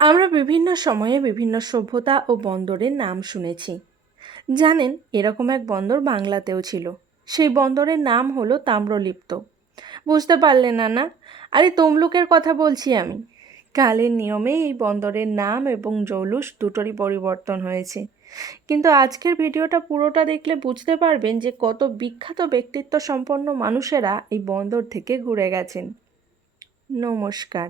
আমরা বিভিন্ন সময়ে বিভিন্ন সভ্যতা ও বন্দরের নাম শুনেছি। জানেন, এরকম এক বন্দর বাংলাতেও ছিল। সেই বন্দরের নাম হলো তাম্রলিপ্ত। বুঝতে পারলেন না না আরে, তমলুকের কথা বলছি আমি। কালের নিয়মে এই বন্দরের নাম এবং জৌলুস দুটোরই পরিবর্তন হয়েছে। কিন্তু আজকের ভিডিওটা পুরোটা দেখলে বুঝতে পারবেন যে কত বিখ্যাত ব্যক্তিত্ব সম্পন্ন মানুষেরা এই বন্দর থেকে ঘুরে গেছেন। নমস্কার,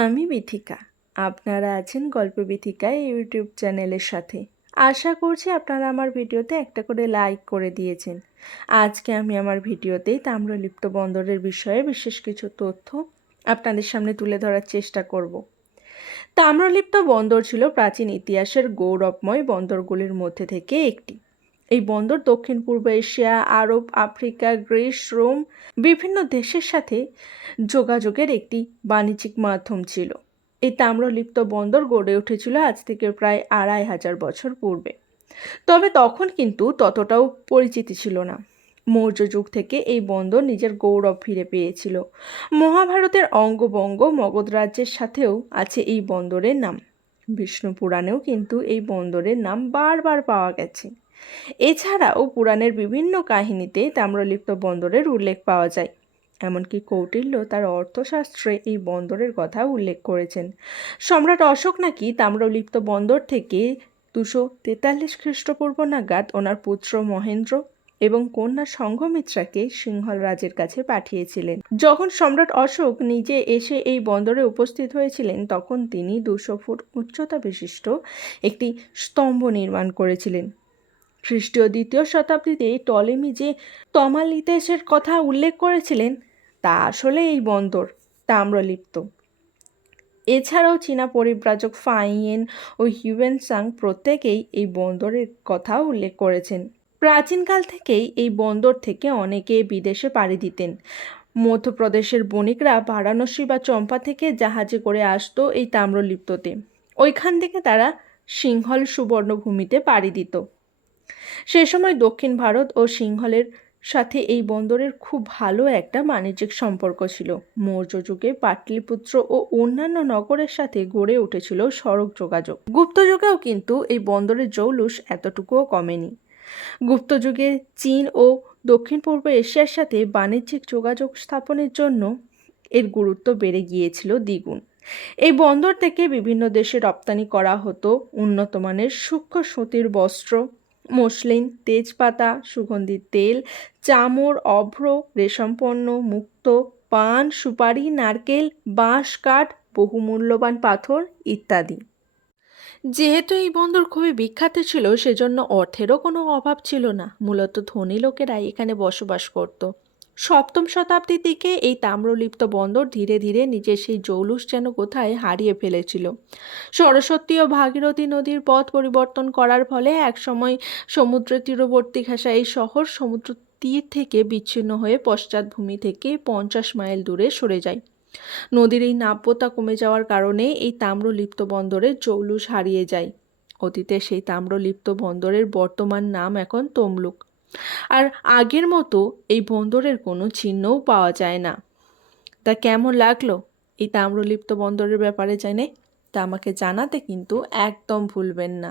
আমি বিথিকা আপনারা আছেন গল্প বিথিকায় ইউটিউব চ্যানেলের সাথে। আশা করছি আপনারা আমার ভিডিওতে একটা করে লাইক করে দিয়েছেন। আজকে আমি আমার ভিডিওতেই তাম্রলিপ্ত বন্দরের বিষয়ে বিশেষ কিছু তথ্য আপনাদের সামনে তুলে ধরার চেষ্টা করব। তাম্রলিপ্ত বন্দর ছিল প্রাচীন ইতিহাসের গৌরবময় বন্দরগুলির মধ্যে থেকে একটি। এই বন্দর দক্ষিণ পূর্ব Asia, Arab, Africa, Greece, Rome, বিভিন্ন দেশের সাথে যোগাযোগের একটি বাণিজ্যিক মাধ্যম ছিল। এই তাম্রলিপ্ত বন্দর গড়ে উঠেছিল আজ থেকে প্রায় আড়াই হাজার বছর পূর্বে। তবে তখন কিন্তু ততটাও পরিচিতি ছিল না। মৌর্য যুগ থেকে এই বন্দর নিজের গৌরব ফিরে পেয়েছিল। মহাভারতের অঙ্গবঙ্গ মগধ রাজ্যের সাথেও আছে এই বন্দরের নাম। বিষ্ণু পুরাণেও কিন্তু এই বন্দরের নাম বারবার পাওয়া গেছে। এছাড়াও পুরাণের বিভিন্ন কাহিনীতে তাম্রলিপ্ত বন্দরের উল্লেখ পাওয়া যায়। এমনকি কৌটিল্য তার অর্থশাস্ত্রে এই বন্দরের কথা উল্লেখ করেছেন। সম্রাট অশোক নাকি তাম্রলিপ্ত বন্দর থেকে দুশো তেতাল্লিশ খ্রিস্টপূর্ব নাগাদ ওনার পুত্র মহেন্দ্র এবং কন্যা সংঘমিত্রাকে সিংহল রাজের কাছে পাঠিয়েছিলেন। যখন সম্রাট অশোক নিজে এসে এই বন্দরে উপস্থিত হয়েছিলেন, তখন তিনি দুশো ফুট উচ্চতা বিশিষ্ট একটি স্তম্ভ নির্মাণ করেছিলেন। খ্রিস্টীয় দ্বিতীয় শতাব্দীতে টলেমি যে তমালিতেসের কথা উল্লেখ করেছিলেন, তা আসলে এই বন্দর তাম্রলিপ্ত। এছাড়াও চীনা পরিব্রাজক ফাইয়েন ও হিউয়েনসাং প্রত্যেকেই এই বন্দরের কথা উল্লেখ করেছেন। প্রাচীনকাল থেকেই এই বন্দর থেকে অনেকে বিদেশে পাড়ি দিতেন। মধ্যপ্রদেশের বণিকরা বারাণসী বা চম্পা থেকে জাহাজে করে আসতো এই তাম্রলিপ্ততে। ওইখান থেকে তারা সিংহল সুবর্ণভূমিতে পাড়ি দিত। সে সময় দক্ষিণ ভারত ও সিংহলের সাথে এই বন্দরের খুব ভালো একটা বাণিজ্যিক সম্পর্ক ছিল। মৌর্য যুগে পাটলিপুত্র ও অন্যান্য নগরের সাথে গড়ে উঠেছিল সড়ক যোগাযোগ। গুপ্ত যুগেও কিন্তু এই বন্দরের জৌলুস এতটুকুও কমেনি। গুপ্ত যুগে চীন ও দক্ষিণ পূর্ব এশিয়ার সাথে বাণিজ্যিক যোগাযোগ স্থাপনের জন্য এর গুরুত্ব বেড়ে গিয়েছিল দ্বিগুণ। এই বন্দর থেকে বিভিন্ন দেশে রপ্তানি করা হতো উন্নতমানের সূক্ষ্ম সুতির বস্ত্র মসলিন, তেজপাতা সুগন্ধি তেল চামড় অভ্র, রেশমপণ্য, মুক্ত, পান, সুপারি, নারকেল, বাঁশ, কাঠ, বহুমূল্যবান পাথর ইত্যাদি। যেহেতু এই বন্দর খুবই বিখ্যাত ছিল, সেজন্য অর্থেরও কোনো অভাব ছিল না। মূলত ধনী লোকেরাই এখানে বসবাস করত। সপ্তম শতাব্দীর দিকে এই তাম্রলিপ্ত বন্দর ধীরে ধীরে নিজের সেই জৌলুস যেন কোথায় হারিয়ে ফেলেছিল। সরস্বতী ও ভাগীরথী নদীর পথ পরিবর্তন করার ফলে একসময় সমুদ্রের তীরবর্তী ঘেঁষা এই শহর সমুদ্র তীর থেকে বিচ্ছিন্ন হয়ে পশ্চাৎভূমি থেকে পঞ্চাশ মাইল দূরে সরে যায়। নদীর এই নাব্যতা কমে যাওয়ার কারণে এই তাম্রলিপ্ত বন্দরের জৌলুস হারিয়ে যায়। অতীতে সেই তাম্রলিপ্ত বন্দরের বর্তমান নাম এখন তমলুক। আর আগের মতো এই বন্দরের কোনো চিহ্নও পাওয়া যায় না। তা কেমন লাগল এই তাম্রলিপ্ত বন্দরের ব্যাপারে জেনে? তা আমাকে জানাতে কিন্তু একদম ভুলবেন না।